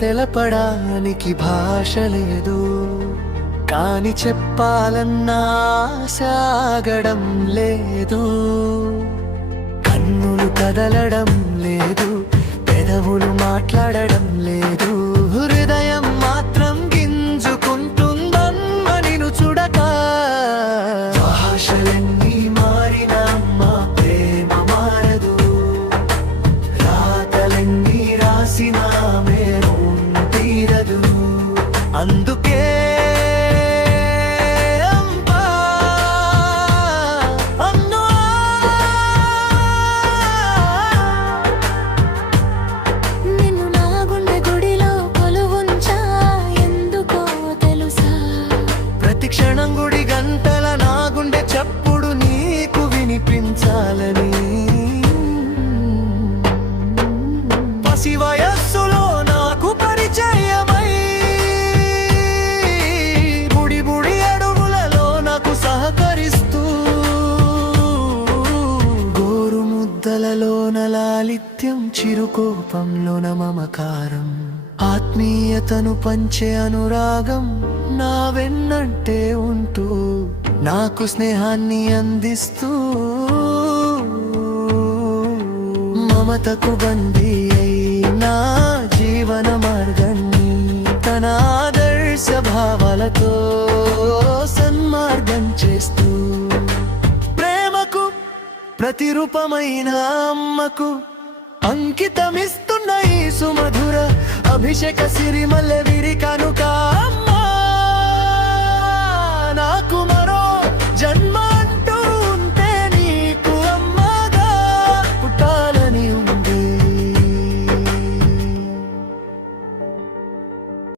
తెలపడానికి భాష లేదు, కాని చెప్పాలన్నా సాగడం లేదు. కన్నులు కదలడం లేదు, పెదవులు మాట్లాడడం లేదు, హృదయం మాత్రం గింజుకుంటుందమ్మ నిన్ను చూడక. భాషలన్నీ మారినా మా ప్రేమ మారదు, రాతలన్నీ రాసినా మేరు తీరదు. అందుకే క్షణం గుడి గంటల నా గుండె చప్పుడు నీకు వినిపించాలని. పసి వయస్సులో నాకు పరిచయమై బుడి బుడి అడుగులలో నాకు సహకరిస్తూ, గోరు ముద్దలలోన లాలిత్యం, చిరుకోపంలోన మమకారం, ఆత్మీయతను పంచే అనురాగం నా వెన్నంటే ఉంటూ, నాకు స్నేహాన్ని అందిస్తూ, మమతకు బందీ అయినా జీవన మార్గాన్ని తన ఆదర్శ భావాలతో సన్మార్గం చేస్తూ, ప్రేమకు ప్రతిరూపమైన అమ్మకు అంకితమిస్తున్న ఈ సుమధుర అభిషేక సిరిమల్లె విరి కనుక.